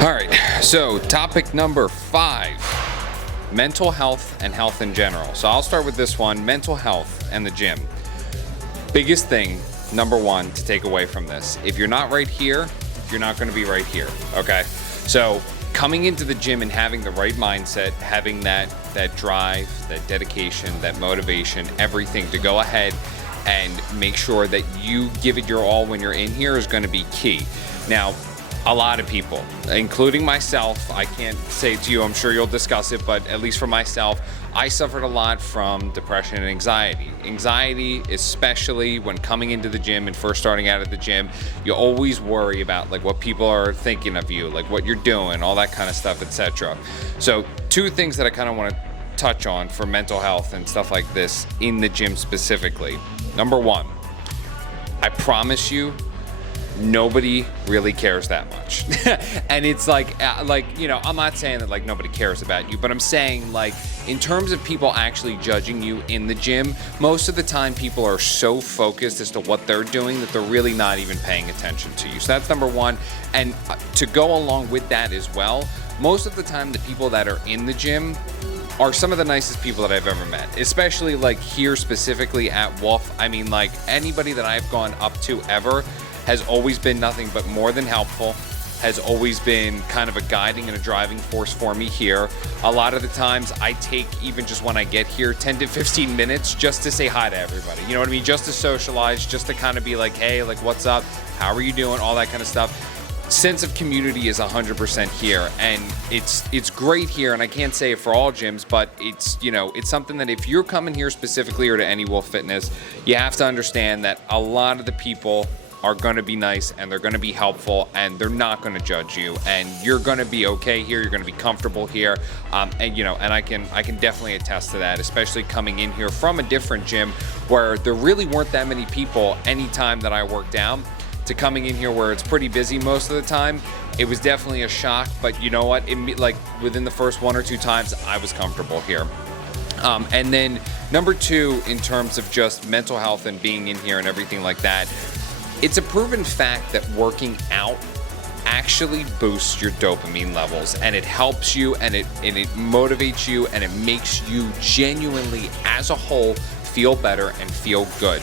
All right, so topic number 5, mental health and health in general. So I'll start with this one, mental health and the gym. Biggest thing, number 1, to take away from this. If you're not right here, you're not going to be right here, okay? So coming into the gym and having the right mindset, having that drive, that dedication, that motivation, everything to go ahead and make sure that you give it your all when you're in here is going to be key. Now, a lot of people, including myself, I can't say it to you, I'm sure you'll discuss it, but at least for myself, I suffered a lot from depression and anxiety. Anxiety, especially when coming into the gym and first starting out at the gym, you always worry about like what people are thinking of you, like what you're doing, all that kind of stuff, etc. So 2 things that I kind of want to touch on for mental health and stuff like this in the gym specifically. Number 1, I promise you, nobody really cares that much. And it's like, you know, I'm not saying that like nobody cares about you, but I'm saying like in terms of people actually judging you in the gym, most of the time people are so focused as to what they're doing that they're really not even paying attention to you. So that's number 1. And to go along with that as well, most of the time the people that are in the gym are some of the nicest people that I've ever met, especially like here specifically at Wolf. I mean, like anybody that I've gone up to ever has always been nothing but more than helpful, has always been kind of a guiding and a driving force for me here. A lot of the times I take, even just when I get here, 10 to 15 minutes just to say hi to everybody. You know what I mean? Just to socialize, just to kind of be like, hey, like what's up? How are you doing? All that kind of stuff. Sense of community is 100% here, and it's great here, and I can't say it for all gyms, but it's, you know, it's something that if you're coming here specifically or to any Wolf Fitness, you have to understand that a lot of the people are going to be nice and they're going to be helpful and they're not going to judge you, and you're going to be okay here, you're going to be comfortable here, and you know, and I can definitely attest to that, especially coming in here from a different gym where there really weren't that many people anytime that I worked down, to coming in here where it's pretty busy most of the time. It was definitely a shock, but you know what, like within the first 1 or 2 times I was comfortable here. And then number 2, in terms of just mental health and being in here and everything like that, it's a proven fact that working out actually boosts your dopamine levels, and it helps you, and it motivates you, and it makes you genuinely as a whole feel better and feel good.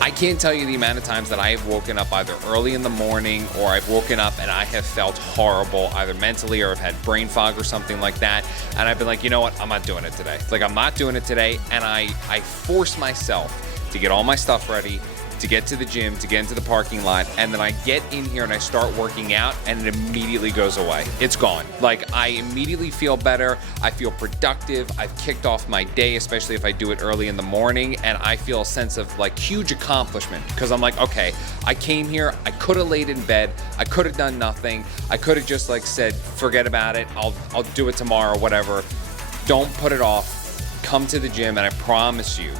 I can't tell you the amount of times that I have woken up either early in the morning or I've woken up and I have felt horrible, either mentally or I've had brain fog or something like that, and I've been like, you know what, I'm not doing it today. Like, I'm not doing it today, and I force myself to get all my stuff ready, to get to the gym, to get into the parking lot, and then I get in here and I start working out, and it immediately goes away. It's gone. Like, I immediately feel better. I feel productive. I've kicked off my day, especially if I do it early in the morning, and I feel a sense of like huge accomplishment, because I'm like, okay, I came here, I could have laid in bed, I could have done nothing, I could have just like said, forget about it, I'll do it tomorrow, whatever. Don't put it off. Come to the gym, and I promise you,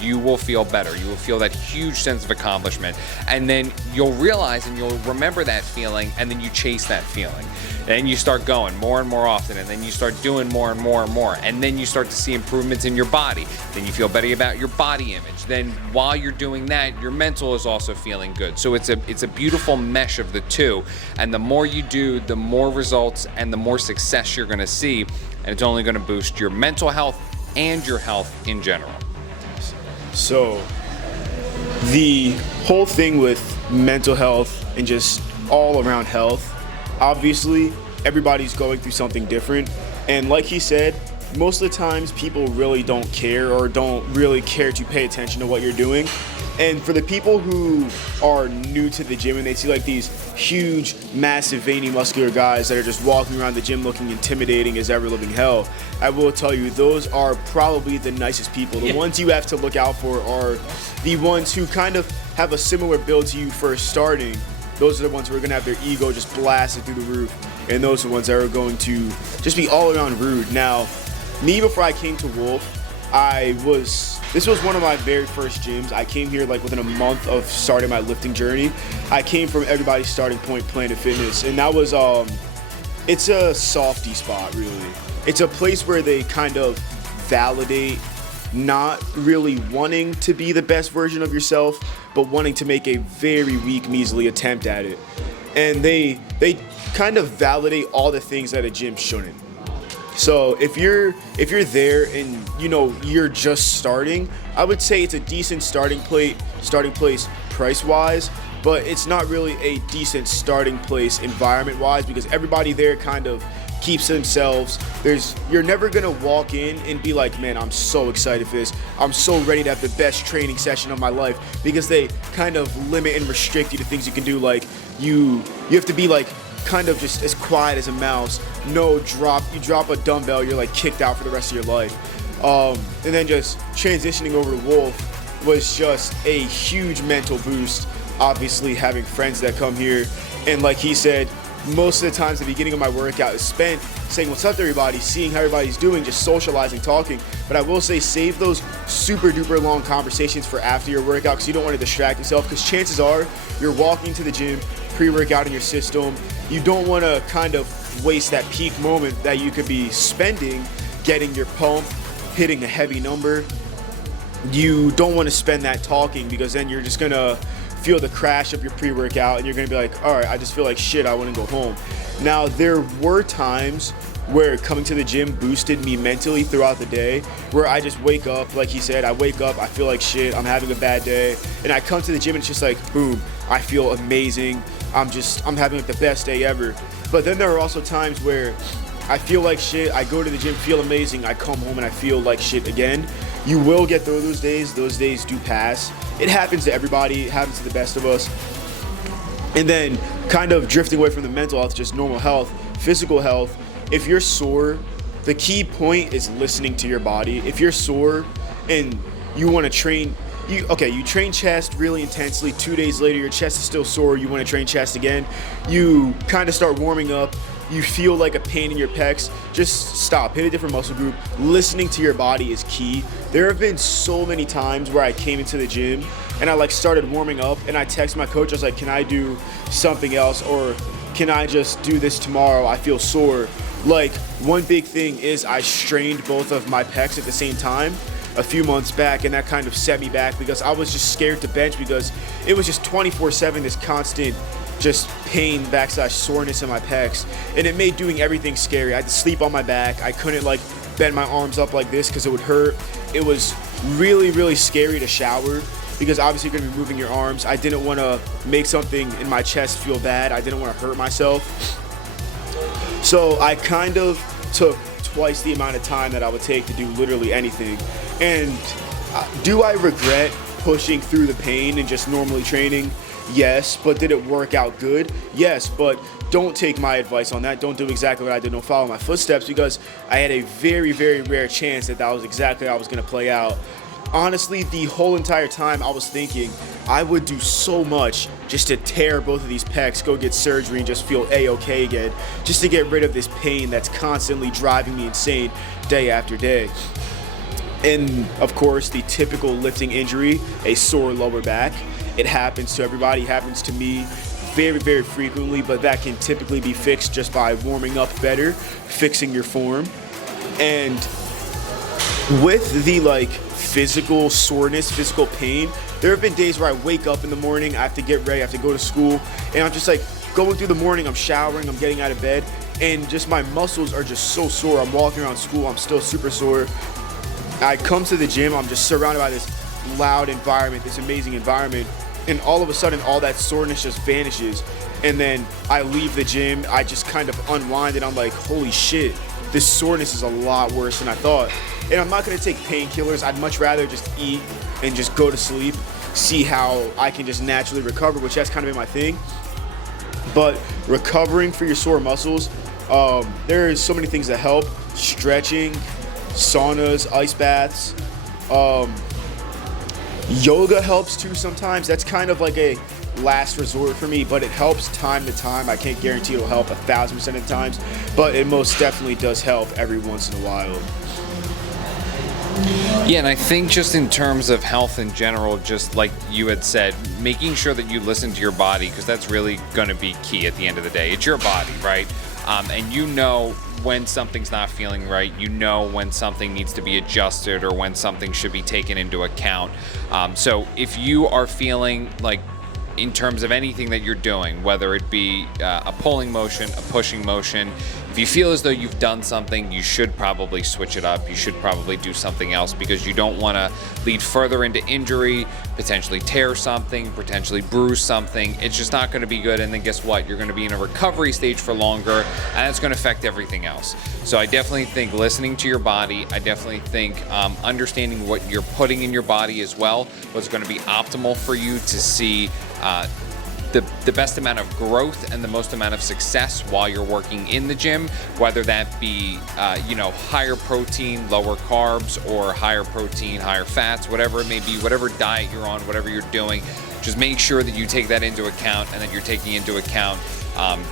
you will feel better. You will feel that huge sense of accomplishment, and then you'll realize and you'll remember that feeling, and then you chase that feeling. Then you start going more and more often, and then you start doing more and more and more, and then you start to see improvements in your body. Then you feel better about your body image. Then while you're doing that, your mental is also feeling good. So it's a beautiful mesh of the two, and the more you do, the more results and the more success you're going to see, and it's only going to boost your mental health and your health in general. So the whole thing with mental health and just all around health, obviously everybody's going through something different, and like he said, most of the times people really don't care or don't really care to pay attention to what you're doing. And for the people who are new to the gym and they see like these huge, massive, veiny, muscular guys that are just walking around the gym looking intimidating as ever living hell, I will tell you, those are probably the nicest people. The ones you have to look out for are the ones who kind of have a similar build to you first starting. Those are the ones who are going to have their ego just blasted through the roof, and those are the ones that are going to just be all around rude. Now, me, before I came to Wolf, this was one of my very first gyms. I came here like within a month of starting my lifting journey. I came from everybody's starting point, Planet Fitness, and that was, it's a softy spot, really. It's a place where they kind of validate not really wanting to be the best version of yourself, but wanting to make a very weak, measly attempt at it. and they kind of validate all the things that a gym shouldn't. So if you're there and you're just starting, I would say it's a decent starting place price wise, but it's not really a decent starting place environment wise, because everybody there kind of keeps themselves. You're never gonna walk in and be like, man, I'm so excited for this. I'm so ready to have the best training session of my life, because they kind of limit and restrict you to things you can do. Like you have to be like kind of just as quiet as a mouse. You drop a dumbbell, you're like kicked out for the rest of your life. And then just transitioning over to Wolf was just a huge mental boost. Obviously having friends that come here, and like he said, most of the times the beginning of my workout is spent saying what's up to everybody, seeing how everybody's doing, just socializing, talking. But I will say, save those super duper long conversations for after your workout, because you don't want to distract yourself, because chances are you're walking to the gym, pre-workout in your system. You don't want to kind of waste that peak moment that you could be spending getting your pump, hitting a heavy number. You don't want to spend that talking, because then you're just going to feel the crash of your pre-workout and you're gonna be like, all right, I just feel like shit, I want to go home. Now, there were times where coming to the gym boosted me mentally throughout the day, where I just wake up, like he said, I wake up, I feel like shit, I'm having a bad day, and I come to the gym and it's just like, boom, I feel amazing, I'm having like the best day ever. But then there are also times where I feel like shit, I go to the gym, feel amazing, I come home and I feel like shit again. You will get through those days do pass. It happens to everybody, it happens to the best of us. And then kind of drifting away from the mental health, just normal health, physical health. If you're sore, the key point is listening to your body. If you're sore and you want to train, you train chest really intensely, 2 days later your chest is still sore, you want to train chest again, you kind of start warming up, you feel like a pain in your pecs, just stop, hit a different muscle group. Listening to your body is key. There have been so many times where I came into the gym and I started warming up and I text my coach, I was like, can I do something else, or can I just do this tomorrow? I feel sore. Like, one big thing is I strained both of my pecs at the same time a few months back, and that kind of set me back because I was just scared to bench, because it was just 24/7 this constant just pain / soreness in my pecs, and it made doing everything scary. I had to sleep on my back. I couldn't bend my arms up like this because it would hurt. It was really, really scary to shower, because obviously you're gonna be moving your arms. I didn't want to make something in my chest feel bad. I didn't want to hurt myself. So I kind of took twice the amount of time that I would take to do literally anything. And do I regret pushing through the pain and just normally training? Yes. But did it work out good? Yes. But don't take my advice on that. Don't do exactly what I did. Don't follow my footsteps, because I had a very, very rare chance that was exactly how I was going to play out. Honestly, the whole entire time I was thinking I would do so much just to tear both of these pecs, go get surgery, and just feel A-okay again, just to get rid of this pain that's constantly driving me insane day after day. And of course, the typical lifting injury, a sore lower back. It happens to everybody, it happens to me very, very frequently, but that can typically be fixed just by warming up better, fixing your form. And with the physical soreness, physical pain, there have been days where I wake up in the morning, I have to get ready, I have to go to school, and I'm just going through the morning, I'm showering, I'm getting out of bed, and just my muscles are just so sore. I'm walking around school, I'm still super sore. I come to the gym, I'm just surrounded by this loud environment, this amazing environment, and all of a sudden all that soreness just vanishes. And then I leave the gym, I just kind of unwind, and I'm like, holy shit, this soreness is a lot worse than I thought. And I'm not gonna take painkillers. I'd much rather just eat and just go to sleep, see how I can just naturally recover, which has kind of been my thing. But recovering for your sore muscles, there is so many things that help. Stretching, saunas, ice baths, yoga helps too sometimes. That's kind of like a last resort for me, but it helps time to time. I can't guarantee it'll help 1,000% of the times, but it most definitely does help every once in a while. Yeah, and I think just in terms of health in general, just like you had said, making sure that you listen to your body, because that's really going to be key at the end of the day. It's your body, right? And you know when something's not feeling right, you know when something needs to be adjusted or when something should be taken into account. So if you are feeling like in terms of anything that you're doing, whether it be a pulling motion, a pushing motion. If you feel as though you've done something, you should probably switch it up. You should probably do something else, because you don't want to lead further into injury, potentially tear something, potentially bruise something. It's just not going to be good. And then guess what? You're going to be in a recovery stage for longer, and it's going to affect everything else. So I definitely think listening to your body, I definitely think understanding what you're putting in your body as well, what's going to be optimal for you to see the best amount of growth and the most amount of success while you're working in the gym, whether that be higher protein, lower carbs, or higher protein, higher fats, whatever it may be, whatever diet you're on, whatever you're doing. Just make sure that you take that into account, and that you're taking into account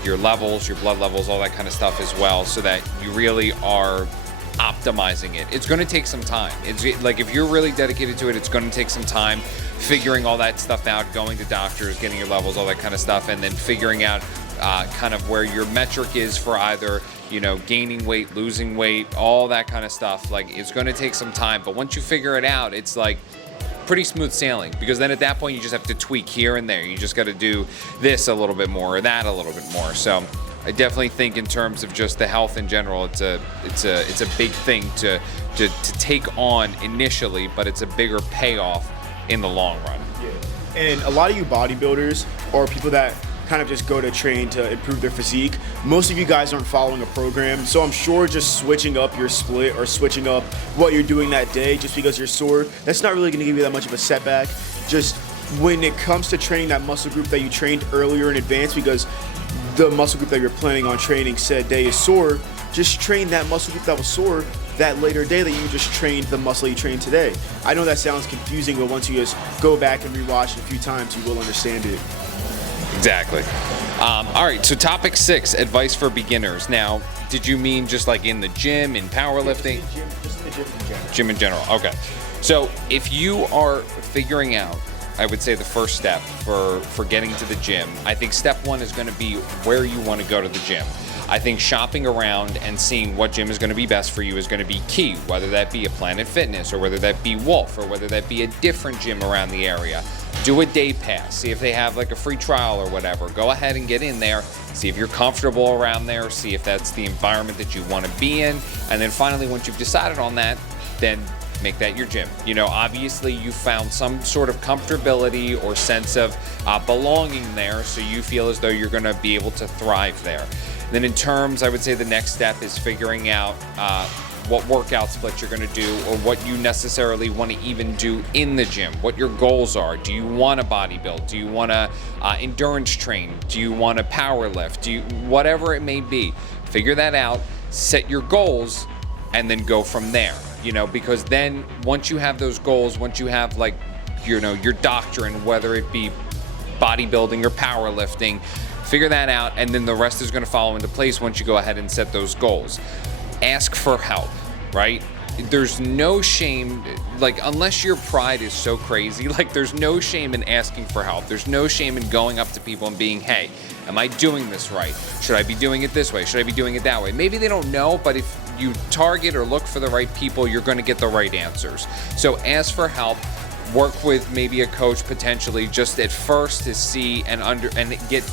your levels, your blood levels, all that kind of stuff as well, so that you really are optimizing it. It's going to take some time. It's like, if you're really dedicated to it, it's going to take some time figuring all that stuff out, going to doctors, getting your levels, all that kind of stuff, and then figuring out kind of where your metric is for either, gaining weight, losing weight, all that kind of stuff. Like, it's going to take some time, but once you figure it out, it's like pretty smooth sailing, because then at that point you just have to tweak here and there. You just got to do this a little bit more, or that a little bit more. So I definitely think in terms of just the health in general, it's a big thing to take on initially, but it's a bigger payoff in the long run. Yeah. And a lot of you bodybuilders, or people that kind of just go to train to improve their physique, most of you guys aren't following a program. So I'm sure just switching up your split, or switching up what you're doing that day just because you're sore, that's not really going to give you that much of a setback. Just when it comes to training that muscle group that you trained earlier in advance, because the muscle group that you're planning on training said day is sore, just train that muscle group that was sore that later day that you just trained the muscle you trained today. I know that sounds confusing, but once you just go back and rewatch it a few times, you will understand it. Exactly. All right, so topic 6, advice for beginners. Now, did you mean just like in the gym, in powerlifting? Just the gym in general. Gym in general, okay. So if you are figuring out, I would say the first step for getting to the gym, I think step 1 is going to be where you want to go to the gym. I think shopping around and seeing what gym is going to be best for you is going to be key, whether that be a Planet Fitness, or whether that be Wolf, or whether that be a different gym around the area. Do a day pass, see if they have like a free trial or whatever. Go ahead and get in there, see if you're comfortable around there, see if that's the environment that you want to be in, and then finally, once you've decided on that, then make that your gym. Obviously you found some sort of comfortability or sense of belonging there, so you feel as though you're going to be able to thrive there. Then in terms, I would say the next step is figuring out what workout split you're going to do, or what you necessarily want to even do in the gym, what your goals are. Do you want to bodybuild? Do you want to endurance train? Do you want to power lift? Whatever it may be, figure that out, set your goals, and then go from there. Because then once you have those goals, once you have your doctrine, whether it be bodybuilding or powerlifting, figure that out, and then the rest is going to follow into place once you go ahead and set those goals. Ask for help, right? There's no shame, unless your pride is so crazy, there's no shame in asking for help. There's no shame in going up to people and being, hey, am I doing this right? Should I be doing it this way? Should I be doing it that way? Maybe they don't know, but if you target or look for the right people, you're going to get the right answers. So ask for help. Work with maybe a coach potentially just at first to see and get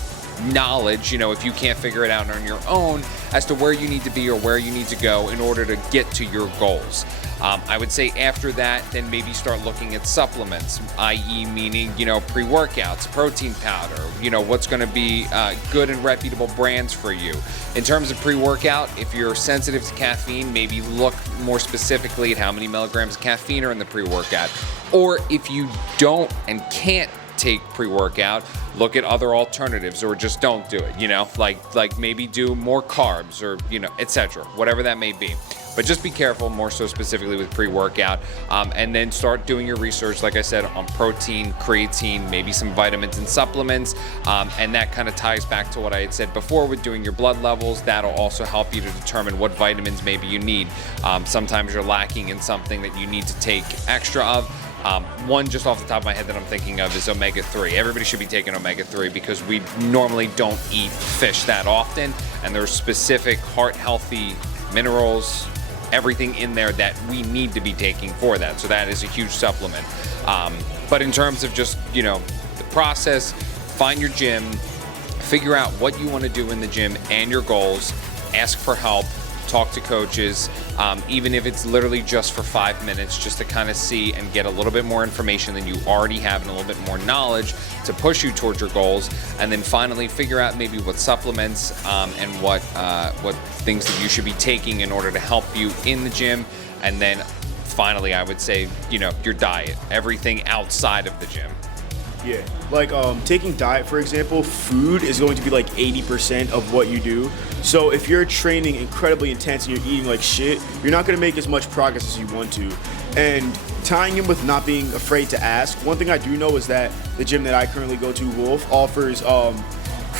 knowledge, if you can't figure it out on your own, as to where you need to be or where you need to go in order to get to your goals. I would say after that, then maybe start looking at supplements, i.e. meaning, pre-workouts, protein powder, what's going to be good and reputable brands for you. In terms of pre-workout, if you're sensitive to caffeine, maybe look more specifically at how many milligrams of caffeine are in the pre-workout. Or if you don't and can't take pre-workout, look at other alternatives, or just don't do it, like maybe do more carbs, or etc., whatever that may be. But just be careful, more so specifically with pre-workout, and then start doing your research, like I said, on protein, creatine, maybe some vitamins and supplements, and that kind of ties back to what I had said before with doing your blood levels. That'll also help you to determine what vitamins maybe you need. Sometimes you're lacking in something that you need to take extra of. One just off the top of my head that I'm thinking of is omega-3. Everybody should be taking omega-3 because we normally don't eat fish that often, and there's specific heart-healthy minerals, everything in there that we need to be taking for that. So that is a huge supplement. But in terms of just, the process, find your gym, figure out what you want to do in the gym and your goals, ask for help, talk to coaches, even if it's literally just for 5 minutes, just to kind of see and get a little bit more information than you already have and a little bit more knowledge to push you towards your goals. And then finally figure out maybe what supplements and what things that you should be taking in order to help you in the gym. And then finally, I would say, your diet, everything outside of the gym. Yeah, like taking diet, for example, food is going to be like 80% of what you do. So if you're training incredibly intense and you're eating like shit, you're not going to make as much progress as you want to. And tying in with not being afraid to ask, one thing I do know is that the gym that I currently go to, Wolf, offers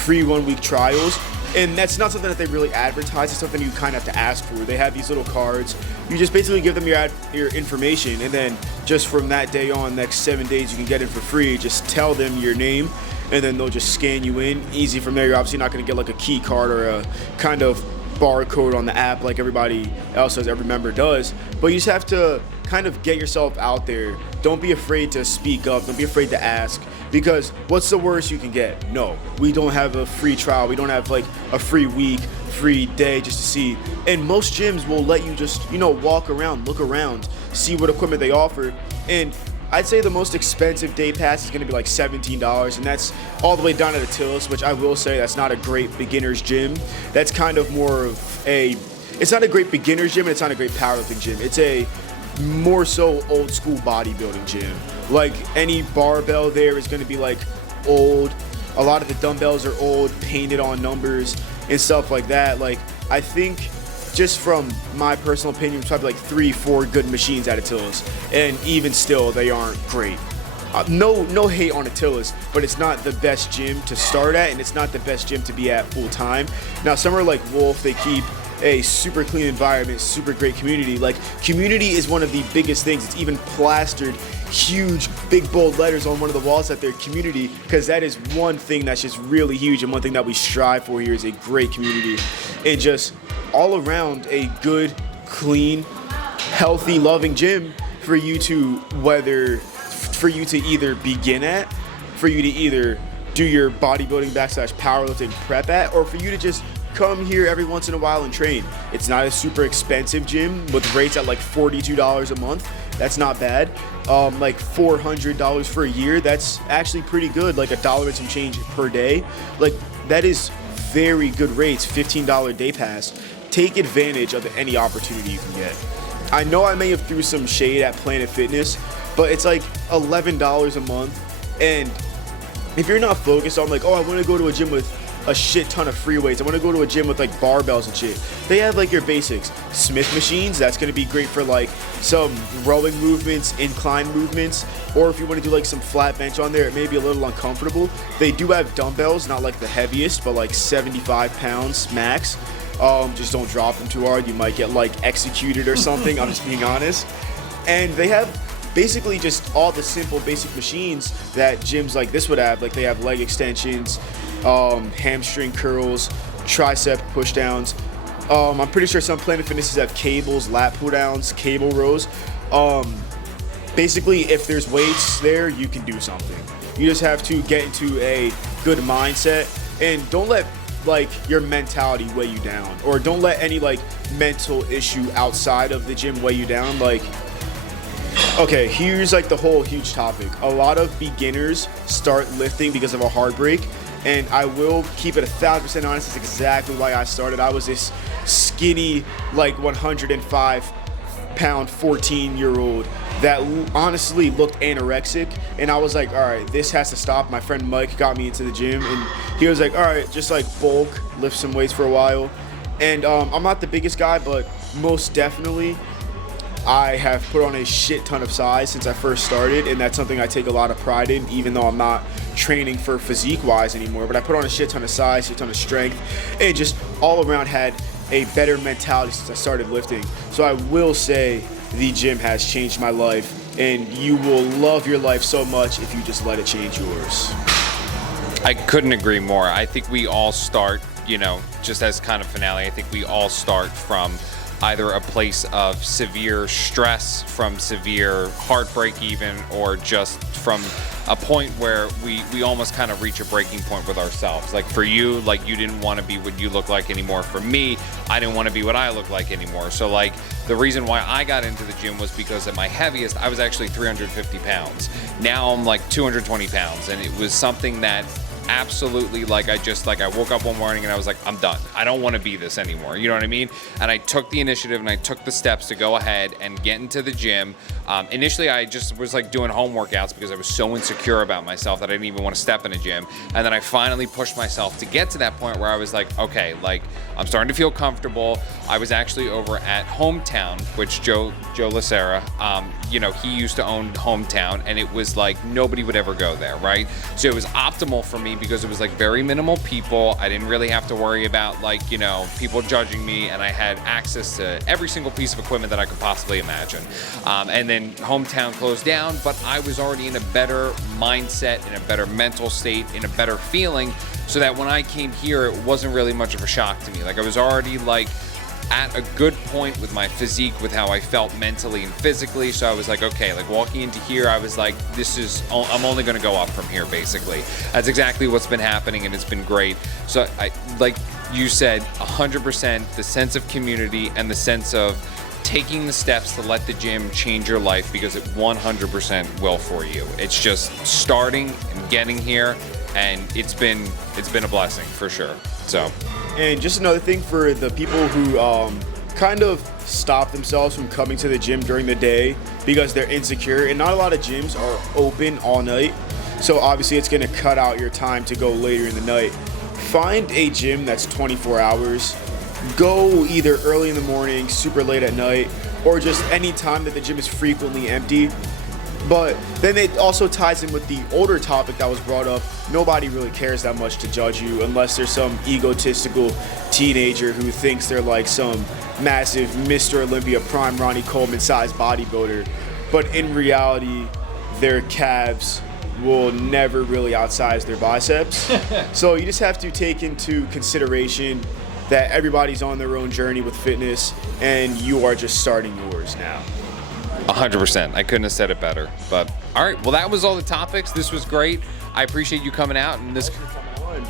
free 1-week trials. And that's not something that they really advertise. It's something you kind of have to ask for. They have these little cards. You just basically give them your information, and then just from that day on, next 7 days, you can get it for free. Just tell them your name, and then they'll just scan you in. Easy from there. You're obviously not going to get like a key card or a kind of barcode on the app like everybody else does, every member does. But you just have to kind of get yourself out there. Don't be afraid to speak up. Don't be afraid to ask. Because what's the worst you can get? No, we don't have a free trial. We don't have like a free week, free day just to see. And most gyms will let you just, walk around, look around, see what equipment they offer. And I'd say the most expensive day pass is going to be like $17, and that's all the way down at Attilas, which I will say that's not a great beginner's gym. That's kind of more of it's not a great beginner's gym, and it's not a great powerlifting gym. It's a more so old school bodybuilding gym. Like any barbell there is going to be like old. A lot of the dumbbells are old, painted on numbers and stuff like that. Like I think just from my personal opinion, it's probably like 3-4 good machines at Attilas, and even still they aren't great. No hate on Attilas, but it's not the best gym to start at, and it's not the best gym to be at full time. Now somewhere like Wolf, they keep a super clean environment, super great community. Like community is one of the biggest things. It's even plastered huge big bold letters on one of the walls at their community, because that is one thing that's just really huge, and one thing that we strive for here is a great community and just all around a good, clean, healthy, loving gym for you to either begin at, for you to either do your bodybuilding / powerlifting prep at, or for you to just come here every once in a while and train. It's not a super expensive gym with rates at like $42 a month. That's not bad. Like $400 for a year. That's actually pretty good. Like $1 and some change per day. Like that is very good rates. $15 day pass. Take advantage of any opportunity you can get. I know I may have threw some shade at Planet Fitness, but it's like $11 a month. And if you're not focused on like, oh, I want to go to a gym with a shit ton of free weights, I want to go to a gym with like barbells and shit, they have like your basics. Smith machines, that's going to be great for like some rowing movements, incline movements, or if you want to do like some flat bench on there, it may be a little uncomfortable. They do have dumbbells, not like the heaviest, but like 75 pounds max. Just don't drop them too hard, you might get like executed or something. I'm just being honest. And they have basically just all the simple basic machines that gyms like this would have. Like they have leg extensions, hamstring curls, tricep push downs. I'm pretty sure some Planet Fitnesses have cables, lat pull downs, cable rows. Basically, if there's weights there, you can do something. You just have to get into a good mindset, and don't let like your mentality weigh you down, or don't let any like mental issue outside of the gym weigh you down. Like, okay, here's like the whole huge topic. A lot of beginners start lifting because of a heartbreak, and I will keep it 1,000% honest. It's exactly why I started. I was this skinny, like 105-pound 14-year-old that honestly looked anorexic, and I was like, all right, this has to stop. My friend Mike got me into the gym, and he was like, all right, just like bulk, lift some weights for a while. And I'm not the biggest guy, but most definitely I have put on a shit ton of size since I first started, and that's something I take a lot of pride in, even though I'm not training for physique-wise anymore. But I put on a shit ton of size, shit ton of strength, and just all around had a better mentality since I started lifting. So I will say the gym has changed my life, and you will love your life so much if you just let it change yours. I couldn't agree more. I think we all start, just as kind of finale, I think we all start from either a place of severe stress, from severe heartbreak even, or just from a point where we almost kind of reach a breaking point with ourselves. Like for you, like you didn't want to be what you look like anymore. For me, I didn't want to be what I look like anymore. So like the reason why I got into the gym was because at my heaviest, I was actually 350 pounds. Now I'm like 220 pounds, and it was something that absolutely, like I woke up one morning and I was like, I'm done. I don't want to be this anymore. You know what I mean? And I took the initiative and I took the steps to go ahead and get into the gym. Initially, I just was like doing home workouts because I was so insecure about myself that I didn't even want to step in a gym. And then I finally pushed myself to get to that point where I was like, okay, like I'm starting to feel comfortable. I was actually over at Hometown, which Joe Lacera, you know, he used to own Hometown, and it was like nobody would ever go there, right? So it was optimal for me because it was like very minimal people. I didn't really have to worry about like, you know, people judging me, and I had access to every single piece of equipment that I could possibly imagine. And then Hometown closed down, but I was already in a better mindset, in a better mental state, in a better feeling, so that when I came here, it wasn't really much of a shock to me. Like I was already like at a good point with my physique, with how I felt mentally and physically. So I was like, okay, like walking into here, I was like, I'm only gonna go up from here, basically. That's exactly what's been happening, and it's been great. So I, like you said, 100% the sense of community and the sense of taking the steps to let the gym change your life, because it 100% will for you. It's just starting and getting here, and it's been a blessing for sure. So. And just another thing for the people who kind of stop themselves from coming to the gym during the day because they're insecure, and not a lot of gyms are open all night, so obviously it's going to cut out your time to go later in the night. Find a gym that's 24 hours. Go either early in the morning, super late at night, or just any time that the gym is frequently empty. But then it also ties in with the older topic that was brought up. Nobody really cares that much to judge you unless there's some egotistical teenager who thinks they're like some massive Mr. Olympia prime Ronnie Coleman sized bodybuilder. But in reality, their calves will never really outsize their biceps. So you just have to take into consideration that everybody's on their own journey with fitness, and you are just starting yours now. 100%. I couldn't have said it better. But all right, well, that was all the topics. This was great. I appreciate you coming out, and this.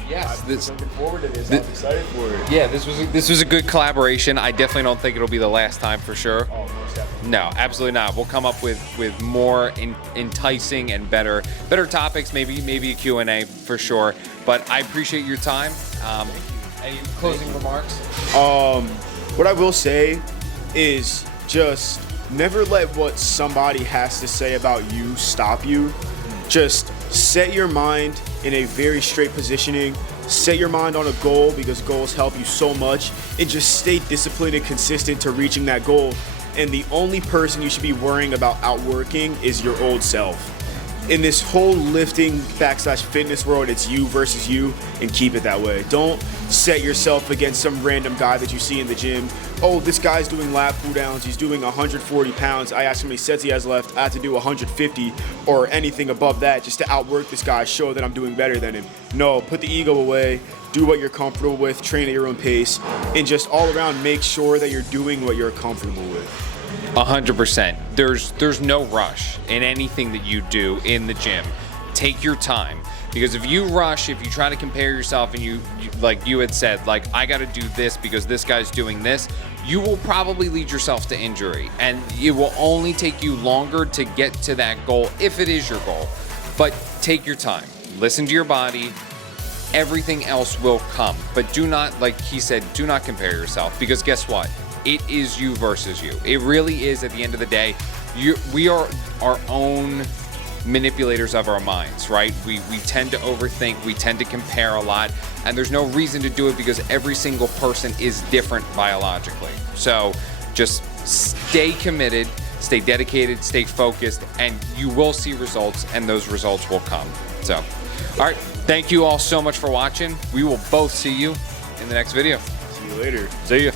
Yes, I'm looking forward to this. I'm excited for it. Yeah, this was a good collaboration. I definitely don't think it'll be the last time for sure. Oh, most definitely. No, absolutely not. We'll come up with more enticing and better topics. Maybe a Q&A for sure. But I appreciate your time. Any closing remarks? What I will say is just never let what somebody has to say about you stop you. Just set your mind in a very straight positioning. Set your mind on a goal, because goals help you so much, and just stay disciplined and consistent to reaching that goal. And the only person you should be worrying about outworking is your old self. In this whole lifting / fitness world, it's you versus you, and keep it that way. Don't set yourself against some random guy that you see in the gym. Oh, this guy's doing lat pull downs, he's doing 140 pounds. I ask him how many sets he has left. I have to do 150 or anything above that just to outwork this guy, show that I'm doing better than him. No, put the ego away, do what you're comfortable with, train at your own pace, and just all around make sure that you're doing what you're comfortable with. 100%. There's no rush in anything that you do in the gym. Take your time, because if you rush, if you try to compare yourself, and you like you had said, like I got to do this because this guy's doing this, you will probably lead yourself to injury, and it will only take you longer to get to that goal if it is your goal. But take your time, listen to your body. Everything else will come, but do not, like he said, do not compare yourself, because guess what? It is you versus you. It really is. At the end of the day, we are our own manipulators of our minds, right? We tend to overthink, we tend to compare a lot, and there's no reason to do it because every single person is different biologically. So just stay committed, stay dedicated, stay focused, and you will see results, and those results will come. So, all right, thank you all so much for watching. We will both see you in the next video. See you later. See you.